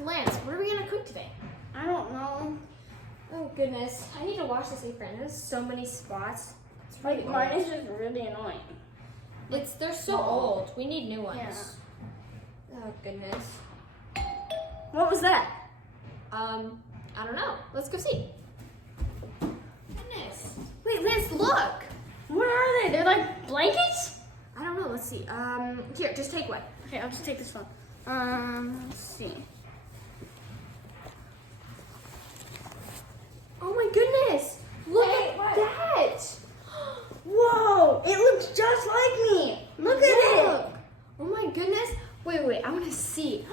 Lance, what are we gonna cook today? I don't know. Oh goodness, I need to wash this apron. There's so many spots. It's really Like, mine is just really annoying. They're so old. We need new ones. Yeah. Oh goodness. What was that? I don't know. Let's go see. Goodness. Wait, Lance, look. What are they? They're like blankets? I don't know. Let's see. Here, just take one. Okay, I'll just take this one. Let's see. Oh my goodness. Look Hey, at what? that. Whoa, it looks just like me. Look at it. Oh my goodness. Wait, I want to see.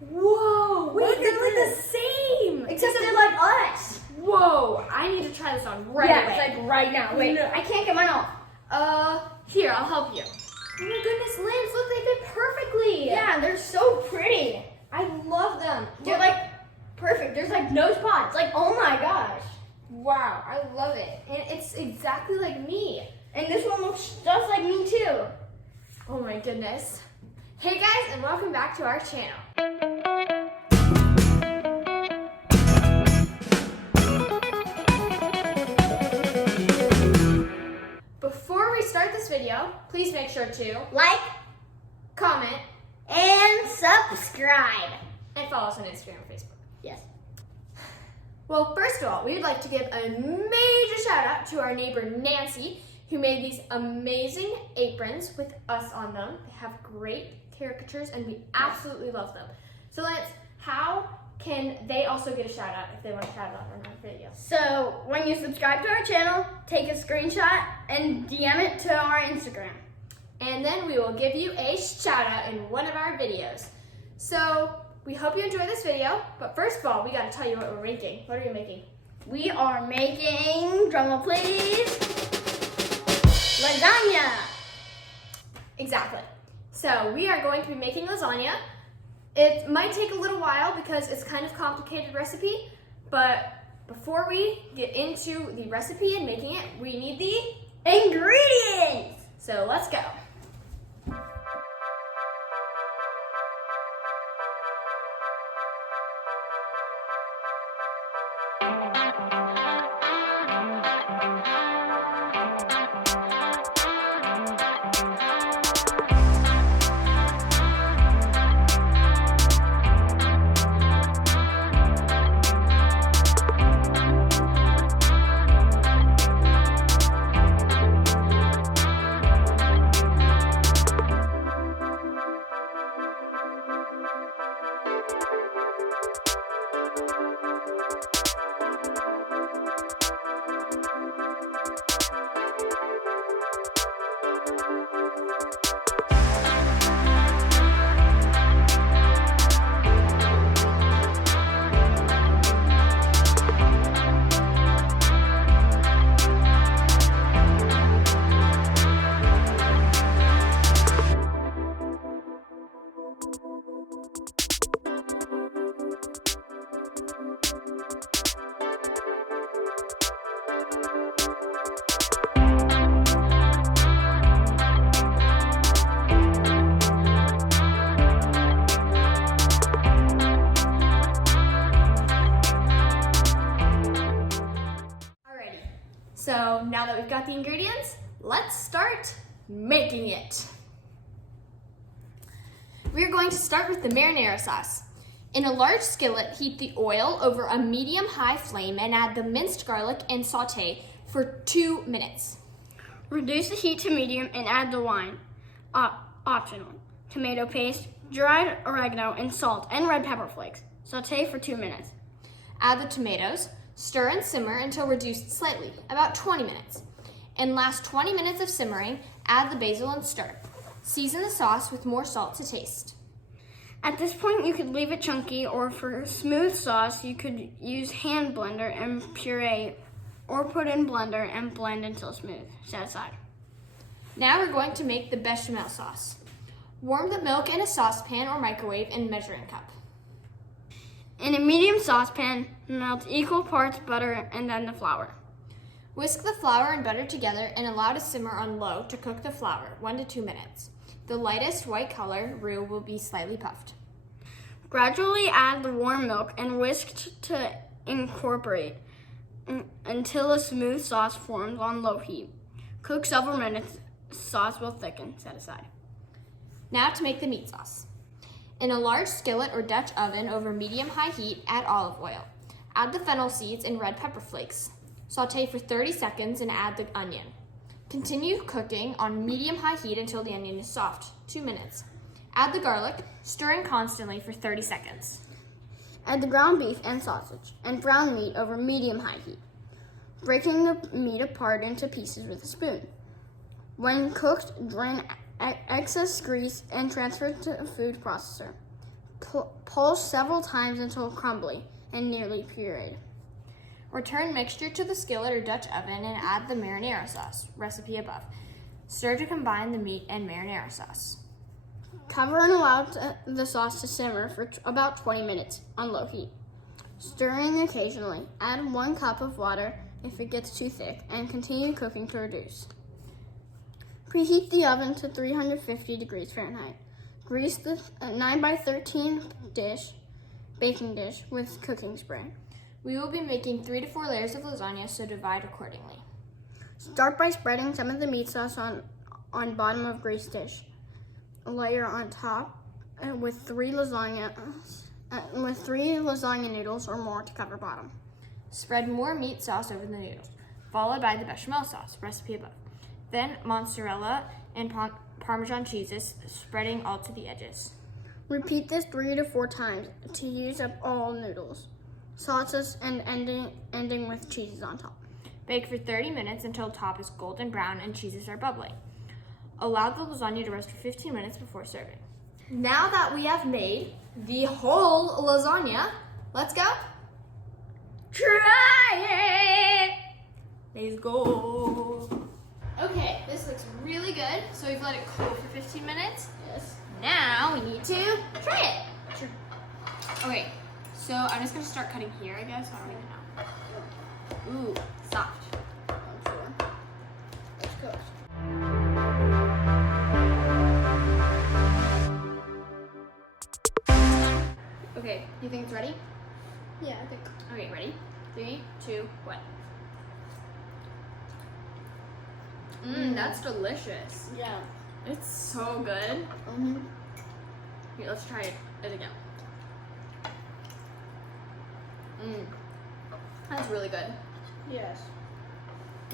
Whoa. Wait, Look at they're like the this. same. Except they're like us. Whoa, I need to try this on right Yeah, away. it's like right now. Wait, No. I can't get mine off. Here, I'll help you. Oh my goodness, Lance, look, they fit perfectly. Yeah, they're so pretty. I love them. They're like perfect. There's like no spots. Like, oh my gosh. Wow, I love it. And it's exactly like me. And this one looks just like me too. Oh my goodness. Hey guys, and welcome back to our channel. Before we start this video, please make sure to Like comment and subscribe. and follow us on Instagram and Facebook. Yes. Well, first of all, we would like to give a major shout out to our neighbor Nancy, who made these amazing aprons with us on them. They have great caricatures and we absolutely love them. So Lance, how can they also get a shout out if they want to shout out on our video? So when you subscribe to our channel, take a screenshot and DM it to our Instagram. And then we will give you a shout out in one of our videos. So we hope you enjoy this video, but first of all, we got to tell you what we're making. What are you making? We are making, drumroll please, lasagna. Exactly. So we are going to be making lasagna. It might take a little while because it's kind of complicated recipe, but before we get into the recipe and making it, we need the Ingredients. So let's go. So now that we've got the ingredients, let's start making it. We're going to start with the marinara sauce. In a large skillet, heat the oil over a medium-high flame and add the minced garlic and saute for 2 minutes. Reduce the heat to medium and add the wine. Optional. Tomato paste, dried oregano, and salt, and red pepper flakes. Saute for 2 minutes. Add the tomatoes, stir and simmer until reduced slightly, about 20 minutes. In last 20 minutes of simmering, add the basil and stir. Season the sauce with more salt to taste. At this point, you could leave it chunky, or for smooth sauce, you could use hand blender and puree, or put in blender and blend until smooth. Set aside. Now we're going to make the bechamel sauce. Warm the milk in a saucepan or microwave in measuring cup. In a medium saucepan, melt equal parts butter and then the flour. Whisk the flour and butter together and allow to simmer on low to cook the flour, 1 to 2 minutes. The lightest white color roux will be slightly puffed. Gradually add the warm milk and whisk to incorporate until a smooth sauce forms on low heat. Cook several minutes. Sauce will thicken. Set aside. Now to make the meat sauce. In a large skillet or Dutch oven over medium-high heat, add olive oil. Add the fennel seeds and red pepper flakes. Saute for 30 seconds and add the onion. Continue cooking on medium-high heat until the onion is soft, 2 minutes. Add the garlic, stirring constantly for 30 seconds. Add the ground beef and sausage and brown meat over medium-high heat, breaking the meat apart into pieces with a spoon. When cooked, drain excess grease and transfer to a food processor. Pulse several times until crumbly and nearly pureed. Return mixture to the skillet or Dutch oven and add the marinara sauce, recipe above. Stir to combine the meat and marinara sauce. Cover and allow the sauce to simmer for about 20 minutes on low heat. Stirring occasionally. Add 1 cup of water if it gets too thick and continue cooking to reduce. Preheat the oven to 350 degrees Fahrenheit. Grease the 9x13 baking dish with cooking spray. We will be making 3 to 4 layers of lasagna, so divide accordingly. Start by spreading some of the meat sauce on bottom of greased dish. Layer on top with 3 lasagna noodles or more to cover bottom. Spread more meat sauce over the noodles, followed by the bechamel sauce, recipe above. Then mozzarella and Parmesan cheeses, spreading all to the edges. Repeat this 3 to 4 times to use up all noodles, sauces, and ending with cheeses on top. Bake for 30 minutes until top is golden brown and cheeses are bubbling. Allow the lasagna to rest for 15 minutes before serving. Now that we have made the whole lasagna, let's go try it. Let's go. Okay, this looks really good. So we've let it cool for 15 minutes. Yes. Now we need to try it. Sure. Okay, so I'm just gonna start cutting here, I guess. I don't even know. Ooh, soft. I'm sure. Let's cook. Okay, you think it's ready? Yeah, I think. Okay, ready? 3, 2, 1. That's delicious. Yeah. It's so good. Here, let's try it again. That's really good. Yes.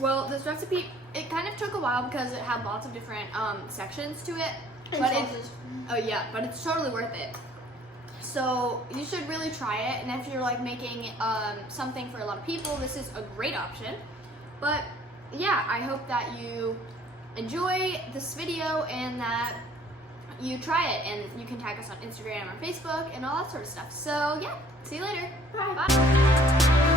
Well, this recipe, it kind of took a while because it had lots of different sections to it. And But sauces. but it's totally worth it. So you should really try it. And if you're like making something for a lot of people, this is a great option. But yeah, I hope that you enjoy this video and that you try it, and you can tag us on Instagram or Facebook and all that sort of stuff. So yeah, see you later. Bye. Bye.